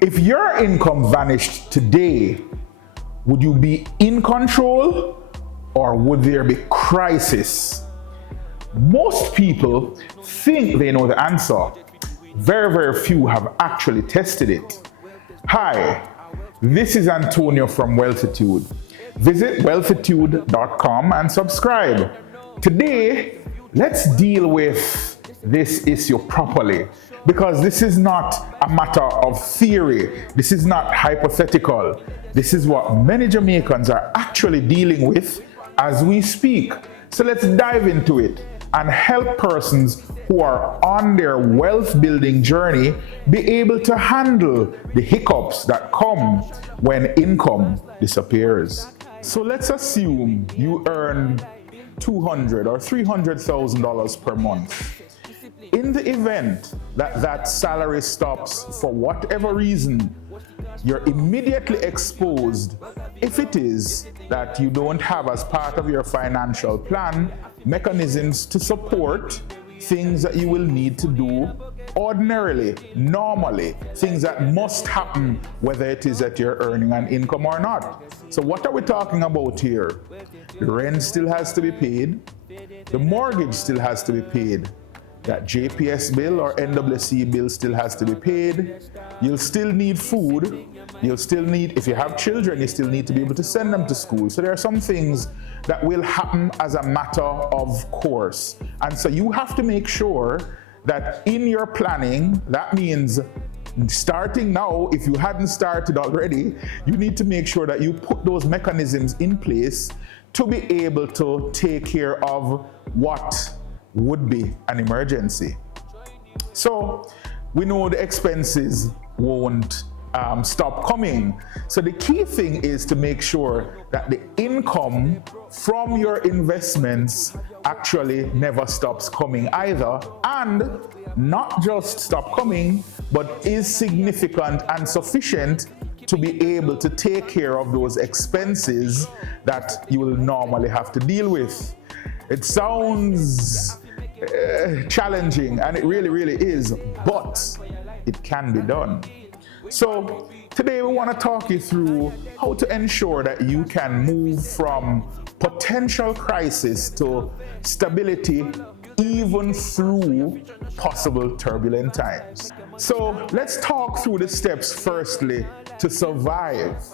If your income vanished today, would you be in control or would there be crisis? Most people think they know the answer. Very, very few have actually tested it. Hi, this is Antonio from Wealthitude. Visit wealthitude.com and subscribe. Today, let's deal with this issue properly, because this is not a matter of theory. This is not hypothetical. This is what many Jamaicans are actually dealing with as we speak. So let's dive into it and help persons who are on their wealth building journey be able to handle the hiccups that come when income disappears. So let's assume you earn $200,000 or $300,000 per month. In the event that that salary stops for whatever reason, you're immediately exposed, if it is that you don't have as part of your financial plan mechanisms to support things that you will need to do ordinarily, normally, things that must happen whether it is that you're earning an income or not. So what are we talking about here? The rent still has to be paid, the mortgage still has to be paid, that JPS bill or NWC bill still has to be paid. You'll still need food. You'll still need, if you have children, you still need to be able to send them to school. So there are some things that will happen as a matter of course. And so you have to make sure that in your planning, that means starting now, if you hadn't started already, you need to make sure that you put those mechanisms in place to be able to take care of what would be an emergency. So we know the expenses won't stop coming. So the key thing is to make sure that the income from your investments actually never stops coming either, and not just stop coming, but is significant and sufficient to be able to take care of those expenses that you will normally have to deal with. It sounds challenging, and it really, really is, but it can be done. So today we want to talk you through how to ensure that you can move from potential crisis to stability even through possible turbulent times. So let's talk through the steps firstly to survive.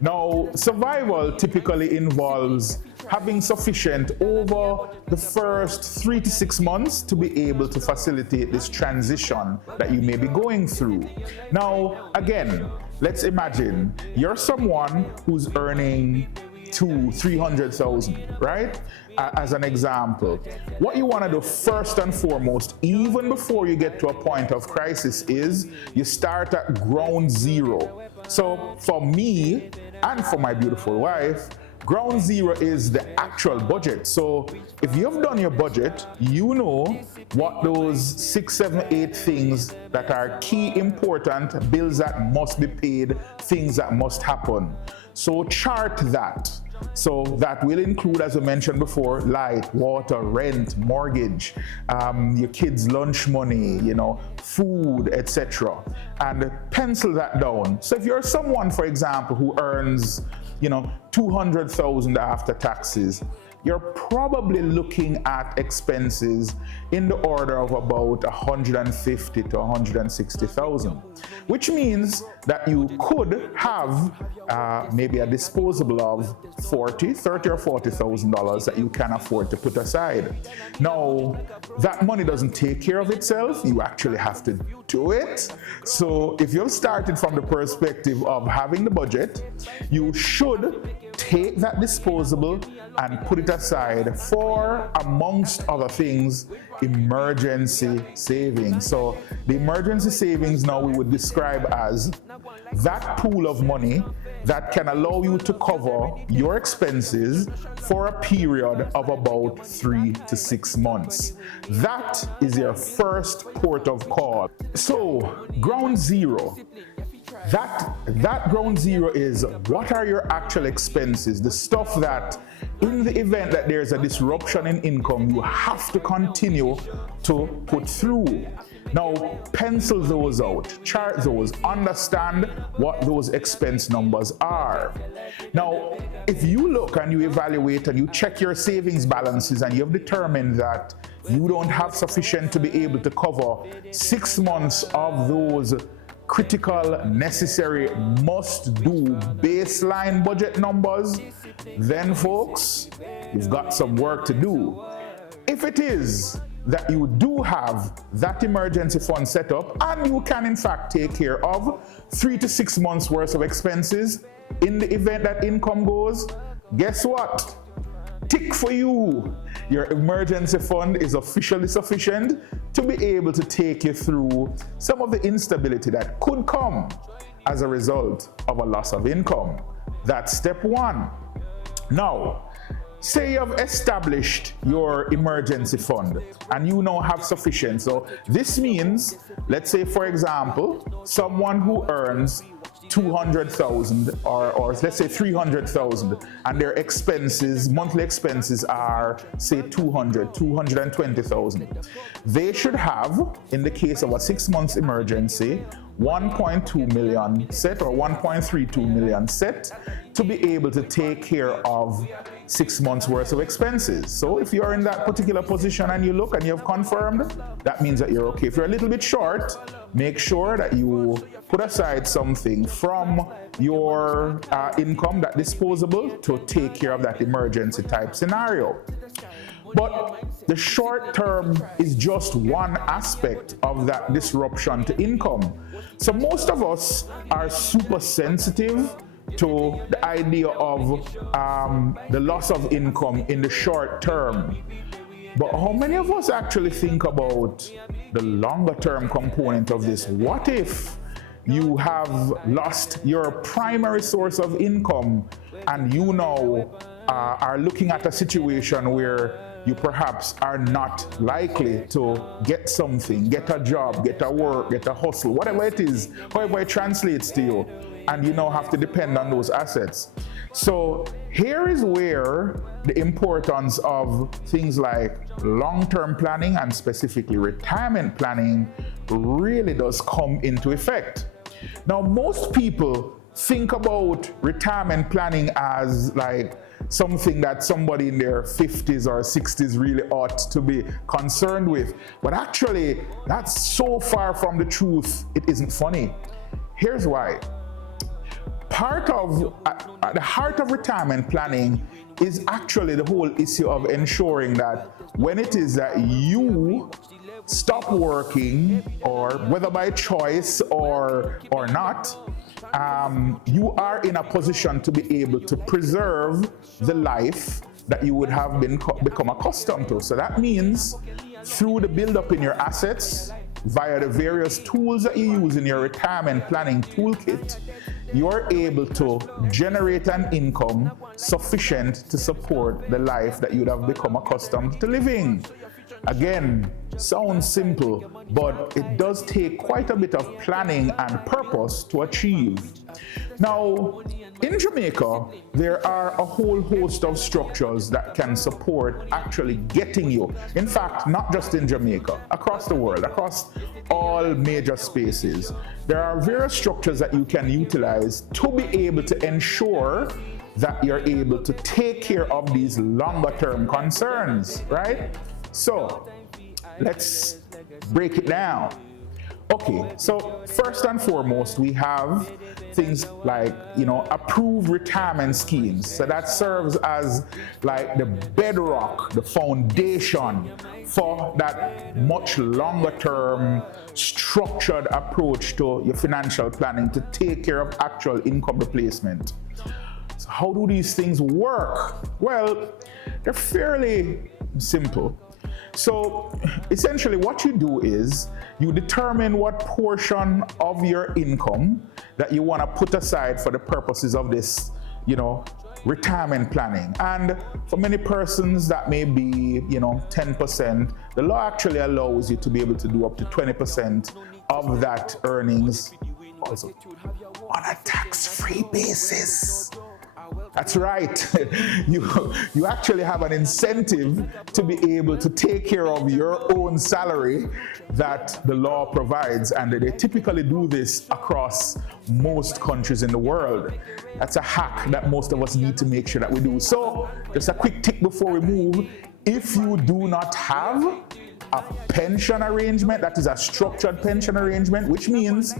Now, survival typically involves having sufficient over the first 3 to 6 months to be able to facilitate this transition that you may be going through. Now, again, let's imagine you're someone who's earning $300,000, right? As an example, what you want to do first and foremost, even before you get to a point of crisis, is you start at ground zero. So for me and for my beautiful wife, ground zero is the actual budget. So if you've done your budget, you know what those 6, 7, 8 things that are key, important, bills that must be paid, things that must happen. So chart that. So that will include, as I mentioned before, light, water, rent, mortgage, your kids' lunch money, food, etc. And pencil that down. So if you're someone, for example, who earns, $200,000 after taxes, you're probably looking at expenses in the order of about $150,000 to $160,000, which means that you could have maybe a disposable of $30,000 or $40,000 that you can afford to put aside. Now, that money doesn't take care of itself. You actually have to do it. So if you've started from the perspective of having the budget, you should take that disposable and put it aside for, amongst other things, emergency savings. So the emergency savings now we would describe as that pool of money that can allow you to cover your expenses for a period of about 3 to 6 months. That is your first port of call. So ground zero. That ground zero is, what are your actual expenses, the stuff that in the event that there's a disruption in income you have to continue to put through. Now, pencil those out, chart those, understand what those expense numbers are. Now, if you look and you evaluate and you check your savings balances and you've determined that you don't have sufficient to be able to cover 6 months of those critical, necessary, must-do baseline budget numbers, then folks, you've got some work to do. If it is that you do have that emergency fund set up and you can in fact take care of 3 to 6 months worth of expenses in the event that income goes, guess what? Tick for you. Your emergency fund is officially sufficient to be able to take you through some of the instability that could come as a result of a loss of income. That's step one. Now, say you've established your emergency fund and you now have sufficient. So this means, let's say for example, someone who earns 200,000 or let's say 300,000 and their expenses, monthly expenses are say 220,000. They should have, in the case of a 6 months emergency, 1.2 million set or 1.32 million set to be able to take care of 6 months worth of expenses. So if you're in that particular position and you look and you've confirmed, that means that you're okay. If you're a little bit short, make sure that you put aside something from your income, that disposable, to take care of that emergency type scenario. But the short term is just one aspect of that disruption to income. So most of us are super sensitive to the idea of the loss of income in the short term. But how many of us actually think about the longer term component of this? What if you have lost your primary source of income and you now are looking at a situation where you perhaps are not likely to get something, get a job, get a work, get a hustle, whatever it is, however it translates to you, and you now have to depend on those assets. So here is where the importance of things like long-term planning and specifically retirement planning really does come into effect. Now, most people think about retirement planning as like something that somebody in their 50s or 60s really ought to be concerned with. But actually, that's so far from the truth, it isn't funny. Here's why. Part of, at the heart of retirement planning is actually the whole issue of ensuring that when it is that you stop working, or whether by choice or not, you are in a position to be able to preserve the life that you would have become accustomed to. So that means through the build-up in your assets, via the various tools that you use in your retirement planning toolkit, you're able to generate an income sufficient to support the life that you'd have become accustomed to living. Again, sounds simple, but it does take quite a bit of planning and purpose to achieve. Now, in Jamaica, there are a whole host of structures that can support actually getting you. In fact, not just in Jamaica, across the world, across all major spaces, there are various structures that you can utilize to be able to ensure that you're able to take care of these longer term concerns, right? So let's break it down. Okay, so first and foremost, we have things like, approved retirement schemes. So that serves as like the bedrock, the foundation for that much longer term structured approach to your financial planning to take care of actual income replacement. So how do these things work? Well, they're fairly simple. So essentially what you do is you determine what portion of your income that you want to put aside for the purposes of this, retirement planning. And for many persons that may be, 10%. The law actually allows you to be able to do up to 20% of that earnings also on a tax-free basis. That's right. You actually have an incentive to be able to take care of your own salary that the law provides, and they typically do this across most countries in the world. That's a hack that most of us need to make sure that we do. So, just a quick tip before we move. If you do not have a pension arrangement, that is a structured pension arrangement, which means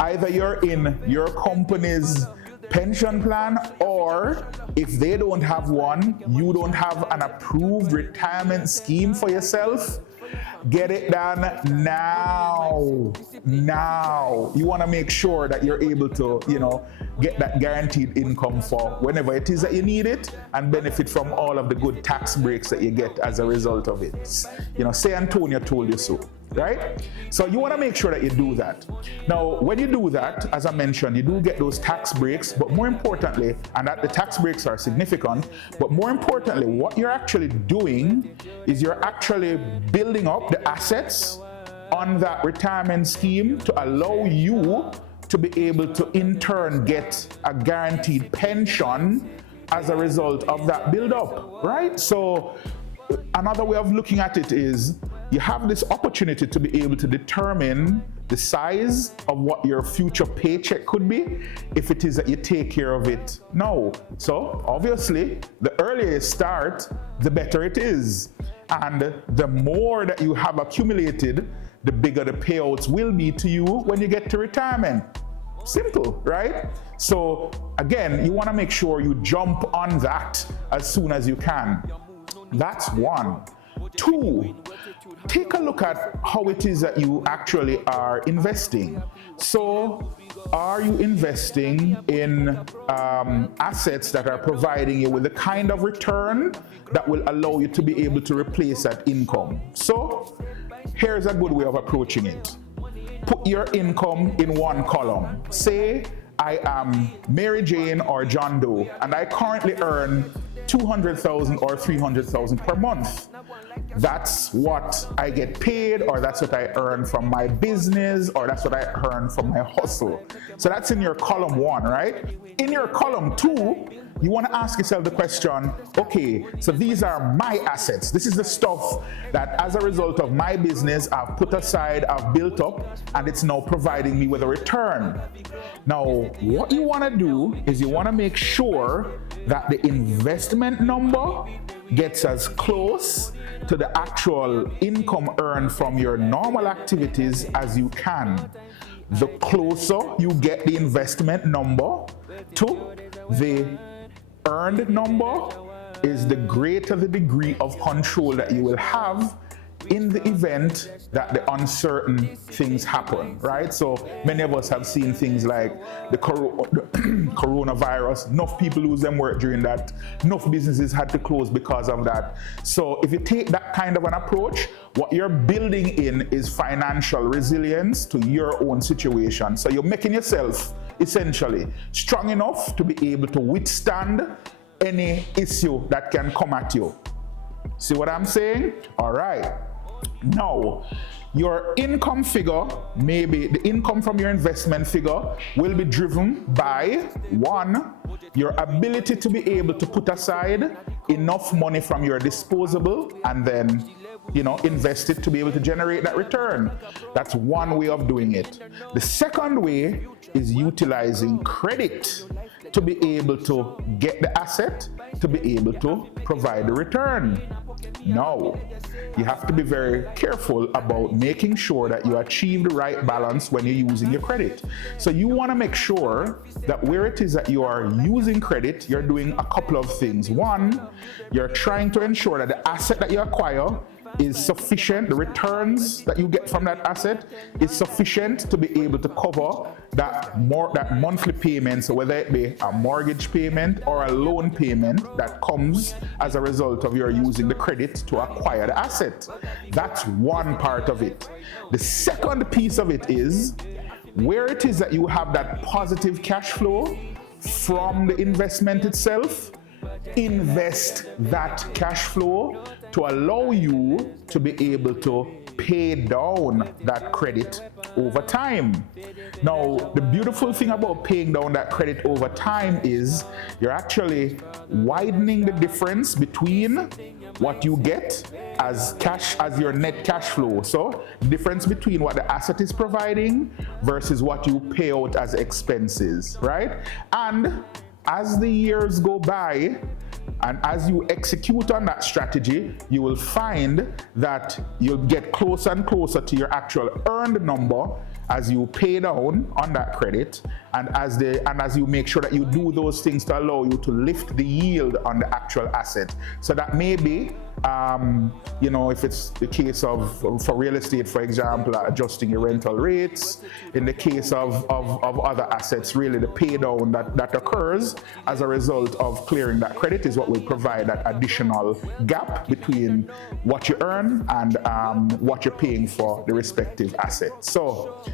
either you're in your company's pension plan, or if they don't have one, you don't have an approved retirement scheme for yourself, get it done now. Now. You want to make sure that you're able to, get that guaranteed income for whenever it is that you need it, and benefit from all of the good tax breaks that you get as a result of it. Say Antonio told you so, right? So you want to make sure that you do that. Now, when you do that, as I mentioned, you do get those tax breaks, but more importantly, and that the tax breaks are significant, but more importantly, what you're actually doing is you're actually building up the assets on that retirement scheme to allow you to be able to in turn get a guaranteed pension as a result of that build up, right? So another way of looking at it is you have this opportunity to be able to determine the size of what your future paycheck could be if it is that you take care of it now. So obviously, the earlier you start, the better it is. And the more that you have accumulated, the bigger the payouts will be to you when you get to retirement. Simple, right? So again, you want to make sure you jump on that as soon as you can. That's one. Two, take a look at how it is that you actually are investing. So, are you investing in assets that are providing you with the kind of return that will allow you to be able to replace that income? So, here's a good way of approaching it. Put your income in one column. Say I am Mary Jane or John Doe, and I currently earn $200,000 or $300,000 per month. That's what I get paid, or that's what I earn from my business, or that's what I earn from my hustle. So that's in your column one, right? In your column two, you want to ask yourself the question, okay, so these are my assets. This is the stuff that as a result of my business, I've put aside, I've built up, and it's now providing me with a return. Now, what you want to do is you want to make sure that the investment number gets as close to the actual income earned from your normal activities as you can. The closer you get the investment number to the earned number, is the greater the degree of control that you will have in the event that the uncertain things happen, right? So many of us have seen things like the coronavirus. Enough people lose their work during that. Enough businesses had to close because of that. So if you take that kind of an approach, what you're building in is financial resilience to your own situation. So you're making yourself essentially strong enough to be able to withstand any issue that can come at you. See what I'm saying? All right. Now, your income figure, maybe the income from your investment figure, will be driven by, one, your ability to be able to put aside enough money from your disposable and then invest it to be able to generate that return. That's one way of doing it. The second way is utilizing credit to be able to get the asset to be able to provide the return. Now, you have to be very careful about making sure that you achieve the right balance when you're using your credit. So you want to make sure that where it is that you are using credit, you're doing a couple of things. One, you're trying to ensure that the asset that you acquire is sufficient, the returns that you get from that asset is sufficient to be able to cover that monthly payment, so whether it be a mortgage payment or a loan payment that comes as a result of your using the credit to acquire the asset. That's one part of it. The second piece of it is where it is that you have that positive cash flow from the investment itself, invest that cash flow to allow you to be able to pay down that credit over time. Now, the beautiful thing about paying down that credit over time is you're actually widening the difference between what you get as cash, as your net cash flow. So, difference between what the asset is providing versus what you pay out as expenses, right? And as the years go by, and as you execute on that strategy, you will find that you'll get closer and closer to your actual earned number as you pay down on that credit, and as you make sure that you do those things to allow you to lift the yield on the actual asset. So that may be, if it's the case of, for real estate, for example, adjusting your rental rates. In the case of other assets, really the pay down that occurs as a result of clearing that credit is what will provide that additional gap between what you earn and what you're paying for the respective asset. So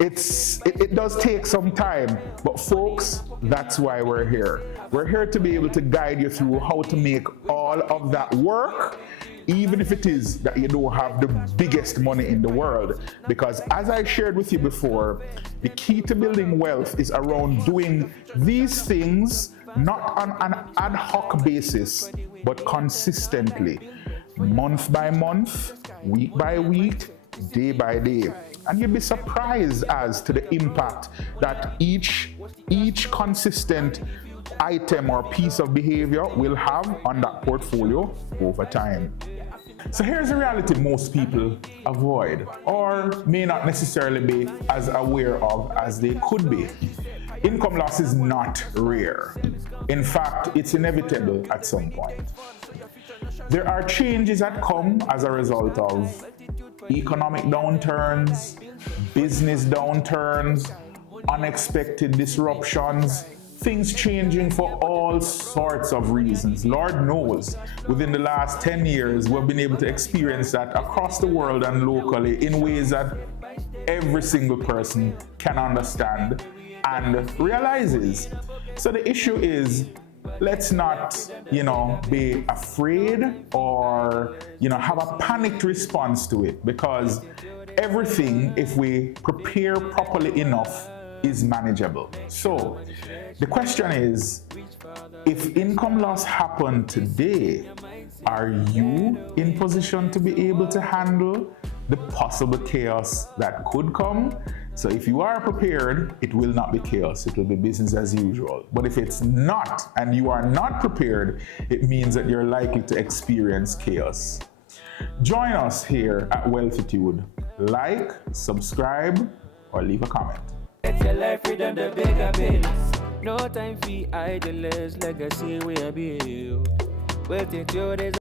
it does take some time, but folks, that's why we're here. We're here to be able to guide you through how to make all of that work, even if it is that you don't have the biggest money in the world. Because as I shared with you before, the key to building wealth is around doing these things not on an ad hoc basis, but consistently, month by month, week by week, day by day. And you'd be surprised as to the impact that each consistent item or piece of behavior will have on that portfolio over time. So here's a reality most people avoid or may not necessarily be as aware of as they could be. Income loss is not rare. In fact, it's inevitable at some point. There are changes that come as a result of economic downturns, business downturns, unexpected disruptions, things changing for all sorts of reasons. Lord knows, within the last 10 years, we've been able to experience that across the world and locally in ways that every single person can understand and realizes. So the issue is, let's not, be afraid or, have a panicked response to it, because everything, if we prepare properly enough, is manageable. So the question is, if income loss happened today, are you in position to be able to handle the possible chaos that could come? So if you are prepared, it will not be chaos, it will be business as usual. But if it's not, and you are not prepared, it means that you're likely to experience chaos. Join us here at Wealthitude. Like, subscribe, or leave a comment. It's your life freedom, the bigger bills. No time for idleness, legacy we build. Wealthitude is